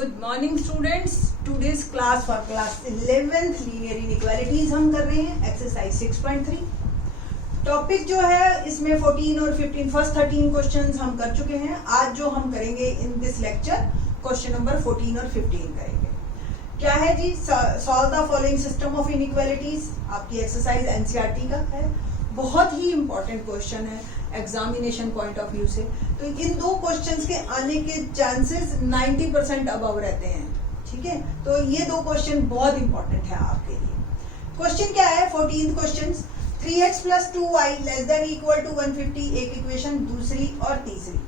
Good morning students, today's class for class 11th linear inequalities हम कर रहे हैं एक्सरसाइज 6.3। टॉपिक जो है इसमें 14 और 15 फर्स्ट 13 क्वेश्चंस हम कर चुके हैं। आज जो हम करेंगे in this lecture question number 14 और 15 करेंगे। क्या है जी? Solve the following system of inequalities. आपकी एक्सरसाइज एनसीईआरटी का है, बहुत ही इंपॉर्टेंट क्वेश्चन है एग्जामिनेशन पॉइंट ऑफ व्यू से। तो इन दो क्वेश्चंस के आने के चांसेस 90% अबव रहते हैं। ठीक है, तो ये दो क्वेश्चन बहुत इंपॉर्टेंट है आपके लिए। क्वेश्चन क्या है? 14th क्वेश्चन, 3x + 2y ≤ 150 एक इक्वेशन दूसरी और तीसरी,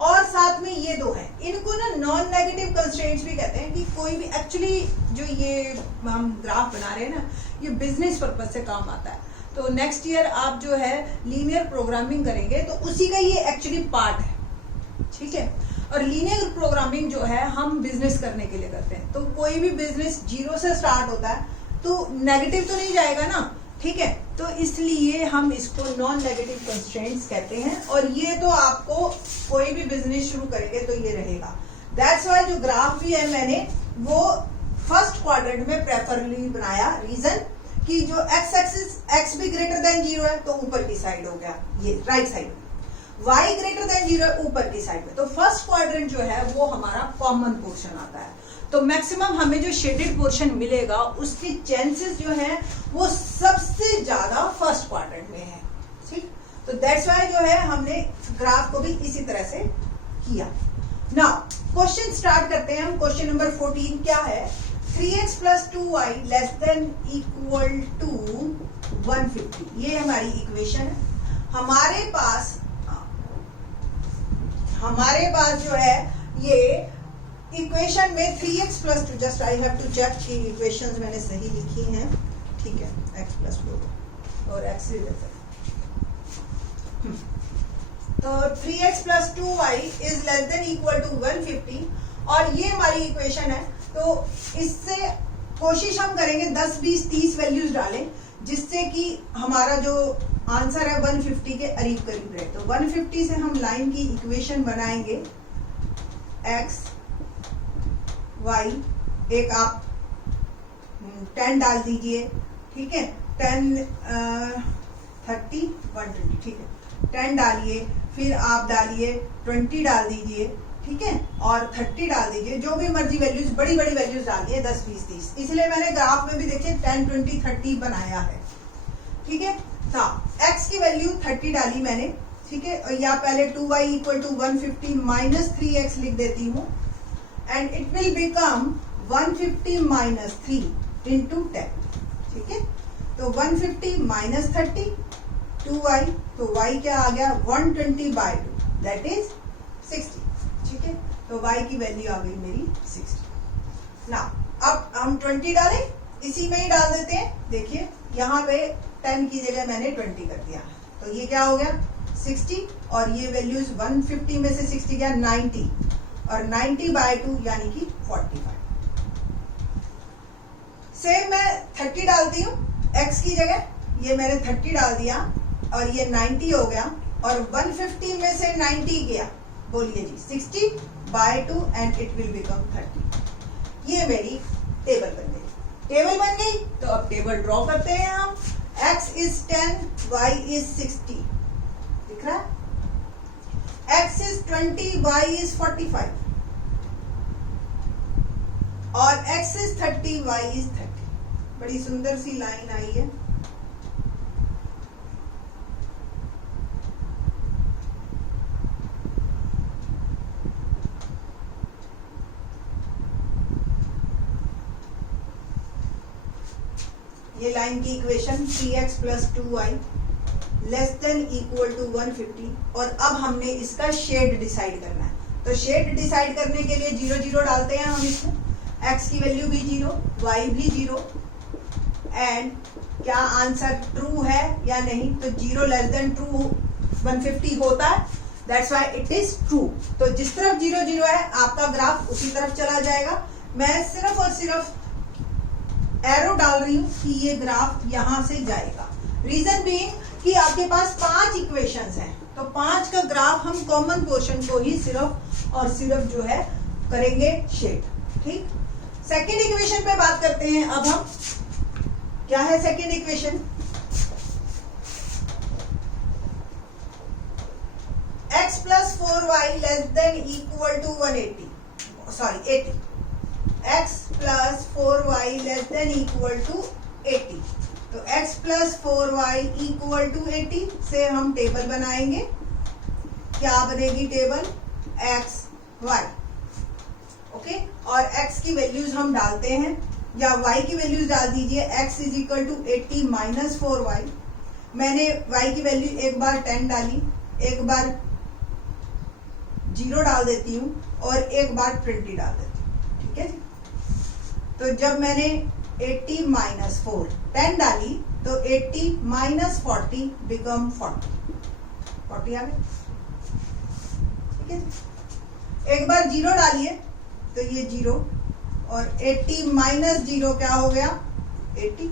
और साथ में ये दो हैं। इनको ना नॉन नेगेटिव कंस्ट्रेंट्स भी कहते हैं कि कोई भी एक्चुअली जो ये हम ग्राफ बना रहे हैं ना, ये बिजनेस पर्पज से काम आता है। तो नेक्स्ट ईयर आप जो है लीनियर प्रोग्रामिंग करेंगे तो उसी का ये एक्चुअली पार्ट है। ठीक है, और लीनियर प्रोग्रामिंग जो है हम बिजनेस करने के लिए करते हैं। तो कोई भी बिजनेस जीरो से स्टार्ट होता है तो नेगेटिव तो नहीं जाएगा ना। ठीक है, तो इसलिए हम इसको नॉन नेगेटिव कंस्ट्रेंट्स कहते हैं। और ये तो आपको कोई भी बिजनेस शुरू करेंगे तो ये रहेगा। दैट्स वाई जो ग्राफ भी है मैंने वो फर्स्ट क्वाड्रेंट में प्रेफरली बनाया। रीजन कि जो एक्स एक्सिस एक्स भी ग्रेटर देन 0 है तो ऊपर की साइड हो गया, ये right side. Y greater than 0 है ऊपर की साइड में। तो फर्स्ट क्वाड्रेंट जो है वो हमारा कॉमन पोर्शन आता है। तो मैक्सिमम हमें जो शेडेड पोर्शन मिलेगा उसके चांसेस जो है वो सबसे ज्यादा फर्स्ट क्वाड्रेंट में है। ठीक, तो दैट्स वाई जो है हमने ग्राफ को भी इसी तरह से किया। नाउ क्वेश्चन स्टार्ट करते हैं हम। क्वेश्चन नंबर 14 क्या है? 3x + 2y ≤ 150 ये हमारी इक्वेशन है। हमारे पास जो है ये इक्वेशन में 3x + 2, just I have to check कि इक्वेशंस मैंने सही लिखी हैं। ठीक है, x + 2 और x तो 3x + 2y ≤ 150 और ये हमारी इक्वेशन है। तो इससे कोशिश हम करेंगे 10, 20, 30 वैल्यूज डालें जिससे कि हमारा जो आंसर है 150 के करीब रहे। तो 150 से हम लाइन की इक्वेशन बनाएंगे। x y, एक आप 10 डाल दीजिए। ठीक है, 10 30 120। ठीक है, 10 डालिए, फिर आप डालिए 20 डाल दीजिए। ठीक है, और 30 डाल दीजिए। जो भी मर्जी वैल्यूज, बड़ी बड़ी वैल्यूज डालिए, 10, 20, 30। इसलिए मैंने ग्राफ में भी देखिए 10, 20, 30 बनाया है। ठीक है, तो x की वैल्यू 30 डाली मैंने। ठीक है, और या पहले 2y = 150 - 3x लिख देती हूँ एंड इट विल बिकम 150 - 3 × 10। ठीक है, तो 150 - 30 2y, तो y क्या आ गया? 120/2 दैट इज 60। ठीक है, तो y की वैल्यू आ गई मेरी 60। ना अब हम 20 डालें, इसी में ही डाल देते हैं। देखिए यहाँ पे 10 की जगह मैंने 20 कर दिया, तो ये क्या हो गया 60, और ये वैल्यूज 150 में से 60 गया 90, और 90/2 यानी कि 45। सेम मैं 30 डालती हूँ x की जगह, ये मैंने 30 डाल दिया और ये 90 हो गया, और 150 में से 90 गया, बोलिए जी 60/2 एंड इट विल बिकम 30। ये मेरी टेबल बन गई। टेबल बन गई तो अब टेबल ड्रॉ करते हैं हम। x is 10, y is 60, दिख रहा है? x is 20, y is 45, और x is 30, y is 30। बड़ी सुंदर सी लाइन आई है। ये लाइन की इक्वेशन 3x + 2y ≤ 150, और अब हमने इसका शेड डिसाइड करना है। तो शेड डिसाइड करने के लिए 0, 0 डालते हैं हम इसमें। x की वैल्यू भी 0, y भी 0, एंड क्या आंसर ट्रू है या नहीं? तो 0 < ट्रू 150 होता है, that's why it is true. तो जिस तरफ 0, 0 है आपका ग्राफ उसी तरफ चला जाएगा। मैं सिर्फ और सिर्फ एरो डाल रही हूँ कि ये ग्राफ यहां से जाएगा। रीजन बीइंग कि आपके पास 5 इक्वेशंस हैं, तो 5 का ग्राफ हम कॉमन पोर्शन को ही सिर्फ और सिर्फ जो है करेंगे शेड। ठीक। सेकेंड इक्वेशन पे बात करते हैं अब हम। क्या है second equation? x plus 4y less than equal to 80। x plus 4y less than equal to 80। तो x plus 4y equal to 80 से हम टेबल बनाएंगे। क्या बनेगी टेबल? x y। ओके, और x की वैल्यूज हम डालते हैं या y की वैल्यूज डाल दीजिए। x is equal to 80 minus 4y। मैंने y की वैल्यू एक बार 10 डाली, एक बार 0 डाल देती हूँ और एक बार 20 डाल देती हूँ। ठीक है जी। तो जब मैंने 80 माइनस 4 10 डाली तो 80 माइनस 40 बिकम 40 आ गया। ठीक है जी। एक बार 0 डालिए तो ये 0 और 80 माइनस 0 क्या हो गया? 80।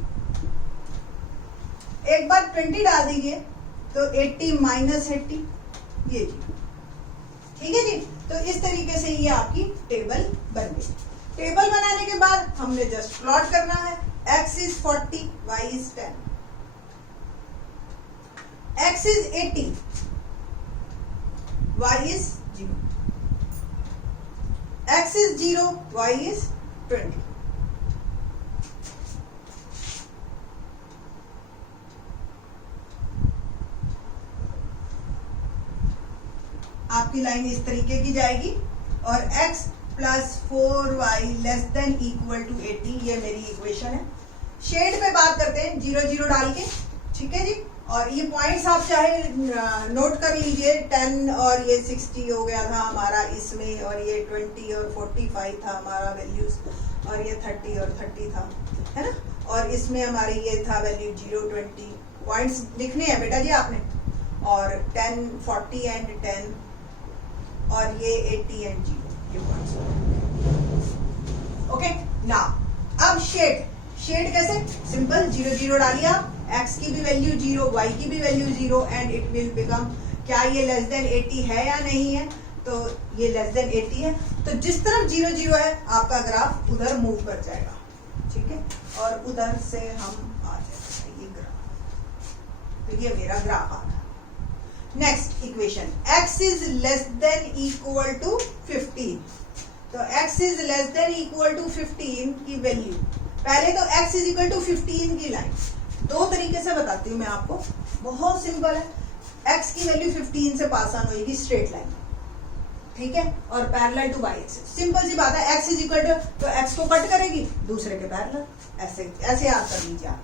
एक बार 20 डाल दीजिए तो 80 माइनस 80 ये 0। ठीक है जी। तो इस तरीके से ये आपकी टेबल बन गई। टेबल बनाने के बाद हमने जस्ट प्लॉट करना है। x is 40, y is 10। x is 80, y is 0। x is 0, y is 20। आपकी लाइन इस तरीके की जाएगी और x plus 4y less than equal to 80 ये मेरी इक्वेशन है। शेड पे बात करते हैं 0 0 डाल के। ठीक है जी। और ये पॉइंट्स आप चाहे नोट कर लीजिए। 10 और ये 60 हो गया था हमारा इसमें, और ये 20 और 45 था हमारा वैल्यूज, और ये 30 और 30 था, है ना। और इसमें हमारे ये था वैल्यू 0 20 पॉइंट्स लिखने हैं बेटा जी आपने। और 10 40 एंड 10 और ये 80 एंड 0 ये पॉइंट्स। ओके ना। अब शेड कैसे? सिंपल 0 0 डालिए आप। x की भी वैल्यू 0, y की भी value 0 and it will become, क्या ये लेस देन 80 है या नहीं है? तो ये लेस देन 80 है। तो जिस तरफ 0 0 है आपका ग्राफ उधर मूव कर जाएगा। ठीक है। और उधर से हम आ जाएगा ये ग्राफ। तो ये मेरा ग्राफ आ गया। Next equation, x is less than equal to 15। तो x is less than equal to 15 की वैल्यू, पहले तो x इज इक्वल टू 15 की लाइन दो तरीके से बताती हूँ मैं आपको, बहुत सिंपल है। x की वैल्यू 15 से पास ऑन होगी स्ट्रेट लाइन, ठीक है, और पैरेलल टू y एक्सिस। सिंपल सी बात है, x इज इक्वल टू, तो x को कट करेगी दूसरे के पैरेलल, ऐसे ऐसे याद कर लीजिए आप।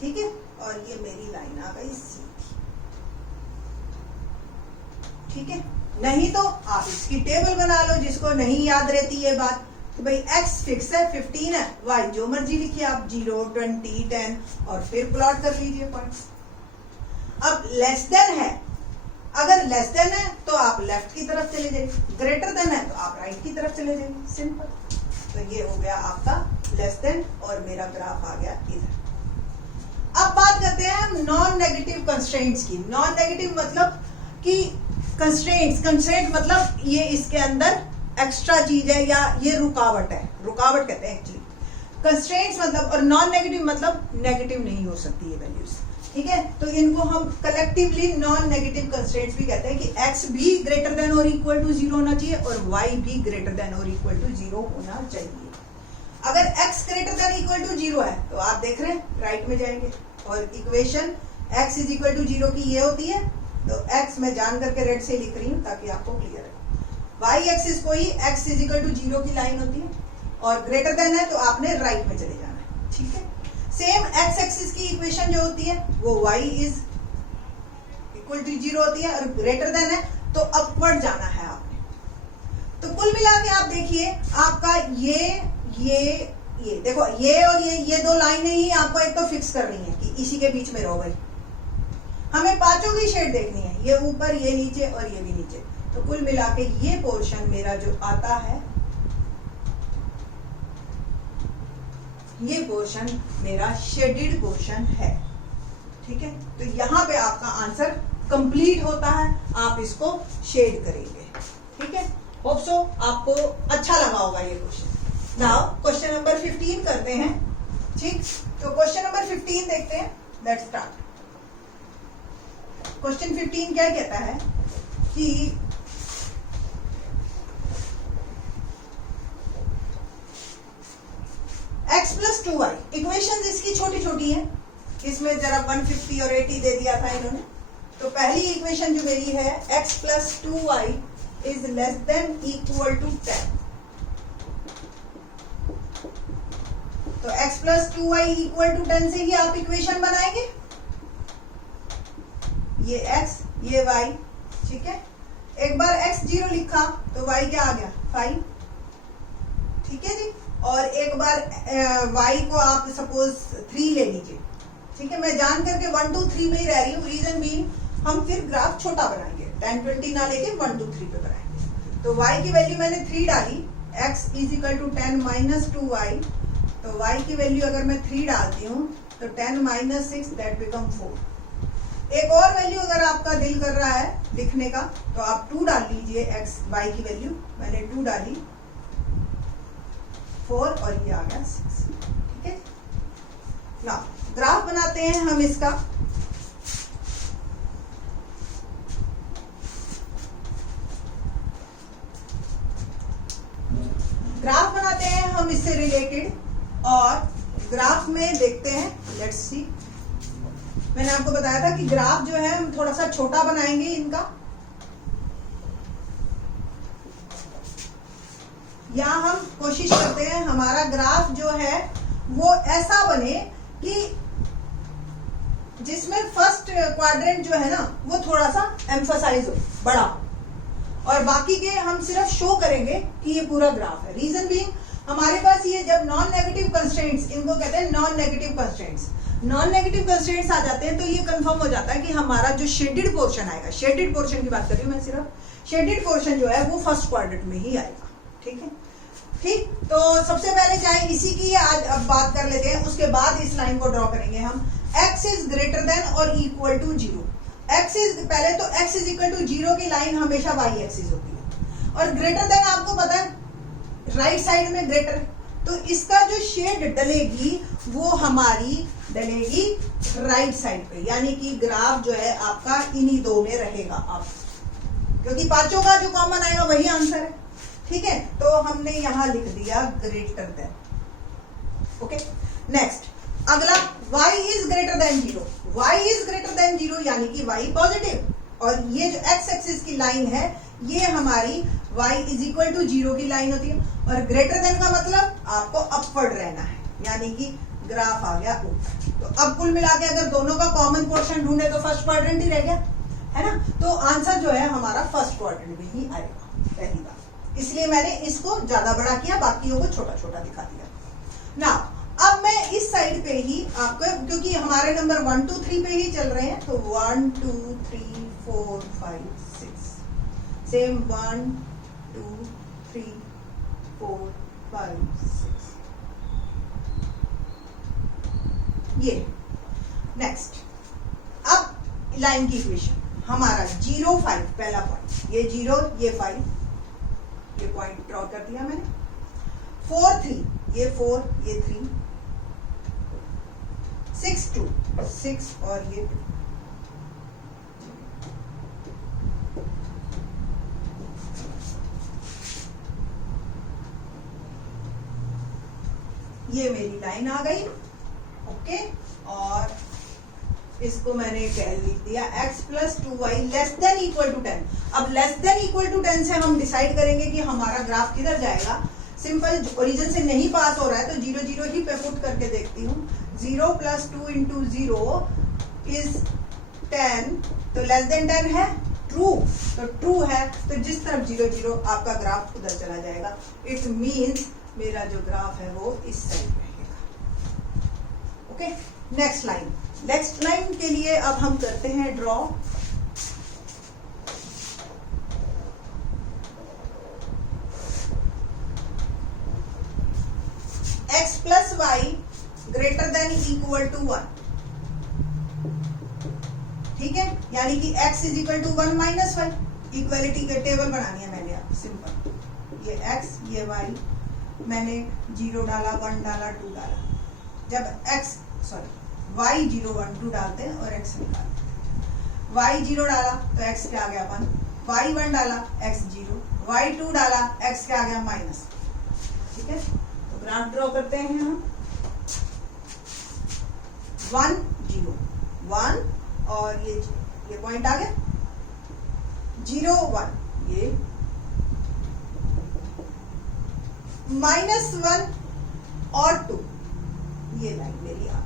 ठीक है। और ये मेरी लाइन आ गई सीधी। ठीक है। नहीं तो आप इसकी टेबल बना लो, जिसको नहीं याद रहती ये बात, तो भाई x फिक्स है 15 है, y जो मर्जी लिखिए आप 0 20 10 और फिर प्लॉट कर लीजिए पॉइंट्स। अब लेस देन है, अगर लेस देन है तो आप लेफ्ट की तरफ चले जाइए, ग्रेटर देन है तो आप राइट की तरफ चले जाइए, सिंपल। तो ये हो गया आपका लेस देन और मेरा ग्राफ आ गया इधर। अब बात करते हैं हम नॉन नेगेटिव कंस्ट्रेंट्स की। नॉन नेगेटिव मतलब कि कंस्ट्रेंट मतलब ये इसके अंदर एक्स्ट्रा चीज है या ये रुकावट है, रुकावट कहते हैं एक्चुअली कंस्ट्रेंट्स मतलब। और नॉन नेगेटिव मतलब नेगेटिव नहीं हो सकती ये वैल्यूज। ठीक है। तो इनको हम कलेक्टिवली नॉन नेगेटिव कंस्ट्रेंट्स भी कहते हैं कि x भी ग्रेटर देन और इक्वल टू 0 होना चाहिए और y भी ग्रेटर देन और इक्वल टू 0 होना चाहिए। अगर x greater than equal to 0 है तो आप देख रहे हैं राइट में जाएंगे, और equation x is equal to 0 की ये होती है। तो x मैं जान करके रेड से लिख रही हूँ ताकि आपको क्लियर है। y एक्सिस को ही x इज इक्वल टू 0 की लाइन होती है, और ग्रेटर देन है तो आपने राइट में चले जाना है। ठीक है। सेम x एक्सिस की इक्वेशन जो होती है वो y इज इक्वल टू 0 होती है, और ग्रेटर देन है तो अपवर्ड जाना है आपने। तो कुल मिला के आप देखिए आपका ये देखो, ये और ये दो लाइनें ही आपको एक तो फिक्स करनी है कि इसी के बीच में रहो भाई। हमें पांचों की शेड देखनी है, ये ऊपर, ये नीचे और ये भी नीचे। तो कुल मिला के ये पोर्शन मेरा जो आता है, ये पोर्शन मेरा शेडेड पोर्शन है। ठीक है। तो यहां पे आपका आंसर कंप्लीट होता है, आप इसको शेड करेंगे। ठीक है। होप सो आपको अच्छा लगा होगा ये क्वेश्चन। नाउ क्वेश्चन नंबर 15 करते हैं। ठीक, तो क्वेश्चन नंबर 15 देखते हैं। Let's start. क्वेश्चन 15 क्या कहता है कि x प्लस 2y, इक्वेशंस इसकी छोटी छोटी हैं, इसमें जरा 150 और 80 दे दिया था इन्होंने। तो पहली इक्वेशन जो मेरी है x plus 2y is less than equal to 10। तो x plus 2y equal to 10 से ही आप इक्वेशन बनाएंगे। ये x ये y, ठीक है। एक बार x 0 लिखा तो y क्या आ गया 5, ठीक है जी। और एक बार y को आप सपोज 3 ले लीजिए, ठीक है। मैं जान करके 1 2 3 में ही रह रही हूँ, रीजन भी हम फिर ग्राफ छोटा बनाएंगे, 10 20 ना लेके 1 2 3 पे बनाएंगे। तो y की वैल्यू मैंने 3 डाली, x is equal to 10 minus 2y। तो y की वैल्यू अगर मैं 3 डालती हूँ तो 10 माइनस 6 दैट बिकम 4। एक और वैल्यू अगर आपका दिल कर रहा है लिखने का तो आप 2 डाल लीजिए, x y की वैल्यू मैंने 2 डाली 4 और ये आ गया 6, ठीक है। ना ग्राफ बनाते हैं हम इसका। ग्राफ बनाते हैं हम इससे रिलेटेड और ग्राफ में देखते हैं, लेट्स सी। मैंने आपको बताया था कि ग्राफ जो है हम थोड़ा सा छोटा बनाएंगे इनका। यहां हम कोशिश करते हैं हमारा ग्राफ जो है वो ऐसा बने कि जिसमें फर्स्ट क्वाड्रेंट जो है ना वो थोड़ा सा एम्फसाइज हो, बड़ा, और बाकी के हम सिर्फ शो करेंगे कि ये पूरा ग्राफ है। रीजन बीइंग हमारे पास ये जब नॉन नेगेटिव कंस्ट्रेंट्स, इनको कहते हैं non negative constraints, non negative constraints आ जाते हैं तो ये कंफर्म हो जाता है कि हमारा जो शेडेड पोर्शन आएगा, शेडेड पोर्शन की बात कर रही हूँ मैं सिर्फ, शेडेड पोर्शन जो है वो फर्स्ट क्वाड्रेंट में ही आएगा, ठीक है। ठीक, तो सबसे पहले चाहे इसी की आज अब बात कर लेते हैं, उसके बाद इस लाइन को ड्रॉ करेंगे हम। x इज ग्रेटर देन और इक्वल टू 0। x इज, पहले तो x इज इक्वल टू 0 की लाइन हमेशा y एक्सिस होती है, और ग्रेटर देन आपको पता है राइट साइड में ग्रेटर, तो इसका जो शेड डलेगी वो हमारी डलेगी राइट साइड पे, यानी कि ग्राफ जो है आपका इन्हीं दो में रहेगा आप, क्योंकि पांचों का जो कॉमन आएगा वही आंसर है, ठीक है। तो हमने यहां लिख दिया ग्रेटर देन, ओके। नेक्स्ट अगला y is greater than 0, y is greater than 0 यानी कि y पॉजिटिव, और ये जो x एक्सिस की लाइन है ये हमारी y इज इक्वल टू 0 की लाइन होती है, और ग्रेटर देन का मतलब आपको अपवर्ड रहना है, यानी कि ग्राफ आ गया ऊपर। तो अब कुल मिला के अगर दोनों का कॉमन पोर्शन ढूंढे तो फर्स्ट क्वाड्रेंट ही रह गया, है ना। तो आंसर जो है हमारा फर्स्ट क्वाड्रेंट में ही आएगा, पहली बात। इसलिए मैंने इसको ज्यादा बड़ा किया, बाकियों को छोटा छोटा दिखा दिया ना। अब मैं इस साइड पे ही आपको, क्योंकि हमारे नंबर 1 2 3 पे ही चल रहे हैं, तो 1 2 3 4 5 6 सेम 1 2 3 4 5 6 ये। नेक्स्ट अब लाइन की इक्वेशन हमारा 0 5 पहला पॉइंट, ये 0 ये 5, ये पॉइंट ड्रॉ कर दिया मैंने। 4 3 ये 4 ये 3, 6 2 6 और ये 2, ये मेरी लाइन आ गई, ओके। और इसको मैंने कह लिख दिया x plus 2y less than equal to 10। अब लेस देन इक्वल टू 10 से हम डिसाइड करेंगे कि हमारा ग्राफ किधर जाएगा। सिंपल, ओरिजिन से नहीं पास हो रहा है तो 0 0 ही पे पुट करके देखती हूँ। 0 प्लस 2 इंटू 0 इज 10, तो लेस देन 10 है ट्रू, तो ट्रू है, तो जिस तरफ 0 0 आपका ग्राफ उधर चला जाएगा। इट मीन्स मेरा जो ग्राफ है वो इस साइड रहेगा, okay. Next line, next line के लिए अब हम करते हैं draw. x plus Y greater than equal to 1, ठीक है, यानी कि x is equal to 1 minus Y. Equality के टेबल बनानी है मैंने, आप सिंपल, ये x ये y मैंने 0 डाला, 1 डाला, 2 डाला। जब y 0 1 2 डालते हैं और x निकालते हैं। y 0 डाला तो x क्या आ गया 1, y 1 डाला x 0, y 2 डाला x क्या आ गया माइनस। ठीक है, तो ग्राफ ड्रॉ करते हैं हम। 1 0 1 और ये पॉइंट आ गया, 0 1 ये, -1 और 2 ये लाइन मेरी आ।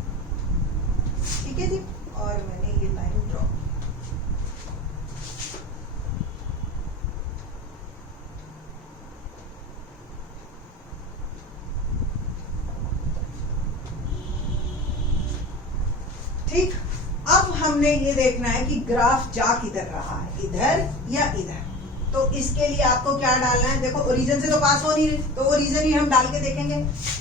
ठीक है जी, और मैंने ये लाइन ड्रॉ। ठीक, अब हमने ये देखना है कि ग्राफ जा किधर रहा है, इधर या इधर। तो इसके लिए आपको क्या डालना है, देखो ओरिजिन से तो पास हो नहीं रही, तो ओरिजिन ही हम डाल के देखेंगे।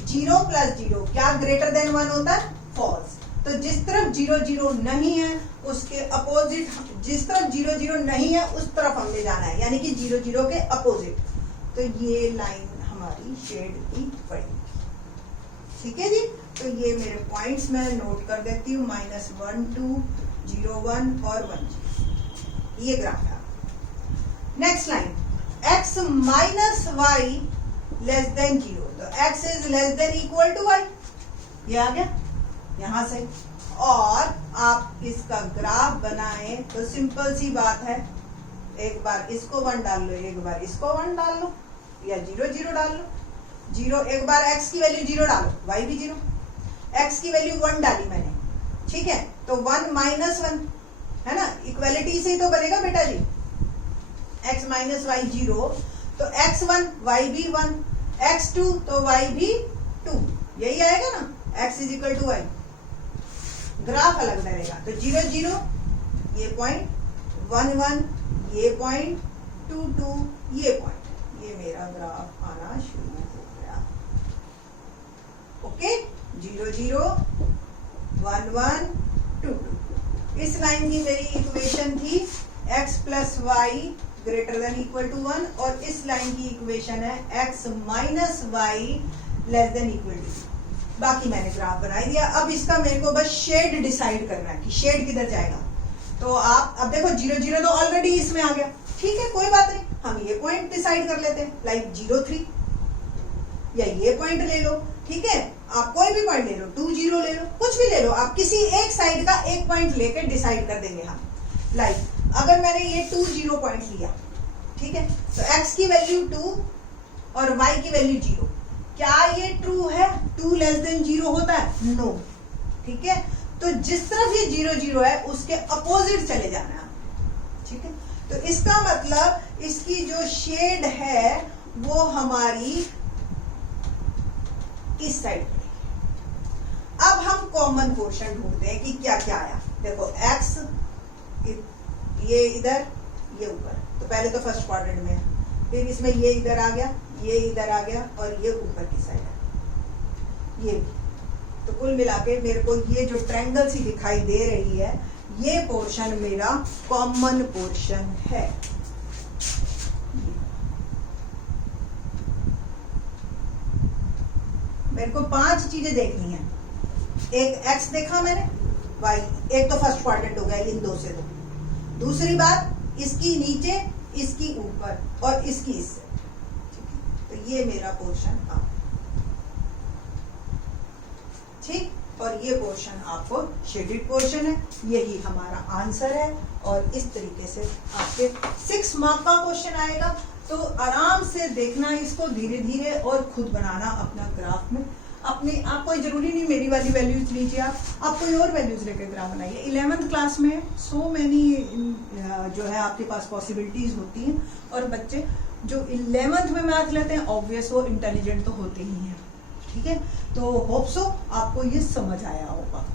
0 + 0 क्या ग्रेटर देन 1 होता है, फॉल्स। तो जिस तरफ 0 0 नहीं है उसके अपोजिट, जिस तरफ 0 0 नहीं है उस तरफ हमने जाना है, यानी कि 0 0 के अपोजिट। तो ये लाइन हमारी शेड की पड़ेगी। ठीक है जी, तो ये मेरे पॉइंट्स में नोट कर देती हूँ, -1 2 0 1 और 1 0। ये ग्राफ है। नेक्स्ट लाइन, x - y < 0, तो x इज < y, ये आ गया यहां से। और आप इसका ग्राफ बनाएं तो सिंपल सी बात है, एक बार इसको 1 डाल लो, एक बार इसको 1 डाल लो, या 0 0 डाल लो। 0 एक बार x की वैल्यू 0 डालो, y भी 0, x की वैल्यू 1 डाली मैंने। ठीक है, तो 1 - 1 है ना, इक्वालिटी से ही तो बनेगा बेटा जी। x - y 0, तो x 1 y भी 1, x 2 तो y भी 2, यही आएगा ना, x = y। ग्राफ अलग रहेगा, तो 0 0 ये पॉइंट, 1 1 ये पॉइंट, 2 2 ये पॉइंट, ये मेरा ग्राफ आना शुरू हो गया। ओके, 0 0 1 1 2 2। इस लाइन की मेरी इक्वेशन थी x + y > 1, और इस लाइन की इक्वेशन है x - y < 2। बाकी मैंने ग्राफ बना दिया। अब इसका मेरे को बस शेड डिसाइड करना है कि शेड किधर जाएगा। तो आप अब देखो 0 0 तो ऑलरेडी इसमें आ गया। ठीक है, कोई बात नहीं, हम ये पॉइंट डिसाइड कर लेते हैं, लाइक 0 3, या ये पॉइंट ले लो। ठीक है, आप कोई भी पॉइंट ले लो, 2 0 ले लो, कुछ भी ले लो, आप किसी एक साइड का एक पॉइंट लेकर डिसाइड कर देंगे हम। लाइक अगर मैंने ये 2 0 पॉइंट लिया, ठीक है, तो x की वैल्यू 2 और y की वैल्यू 0, क्या ये ट्रू है, 2 < 0 होता है, नो। ठीक है, तो जिस तरफ ये 0 0 है उसके अपोजिट चले जाना है। ठीक है, तो इसका मतलब इसकी जो शेड है वो हमारी इस साइड पड़ेगी। अब हम कॉमन पोर्शन ढूंढते हैं कि क्या क्या आया। देखो x ये इधर, ये ऊपर, तो पहले तो फर्स्ट क्वाड्रेंट में है, फिर इसमें ये इधर आ गया, ये इधर आ गया, और ये ऊपर की साइड है ये। तो कुल मिला के मेरे को ये जो ट्रायंगल सी दिखाई दे रही है, ये पोर्शन मेरा कॉमन पोर्शन है। मेरे को 5 चीजें देखनी है। एक x देखा मैंने, y, एक तो फर्स्ट क्वाड्रेंट हो गया इन दो से दो। दूसरी बात, इसकी नीचे, इसकी ऊपर, और इसकी इससे। तो ये मेरा पोर्शन आप, ठीक, और ये पोर्शन आपको शेडेड पोर्शन है। यही हमारा आंसर है, और इस तरीके से आपके 6 मार्क का क्वेश्चन आएगा। तो आराम से देखना इसको, धीरे धीरे, और खुद बनाना अपना ग्राफ में। अपने आप कोई जरूरी नहीं मेरी वाली वैल्यूज लीजिए, आप कोई और वैल्यूज लेकर ग्राफ बनाइए। 11th क्लास में सो मैनी जो है आपके पास पॉसिबिलिटीज होती हैं, और बच्चे जो 11th में मैथ लेते हैं ऑब्वियस वो इंटेलिजेंट तो होते ही हैं। ठीक है, तो होप सो आपको ये समझ आया होगा।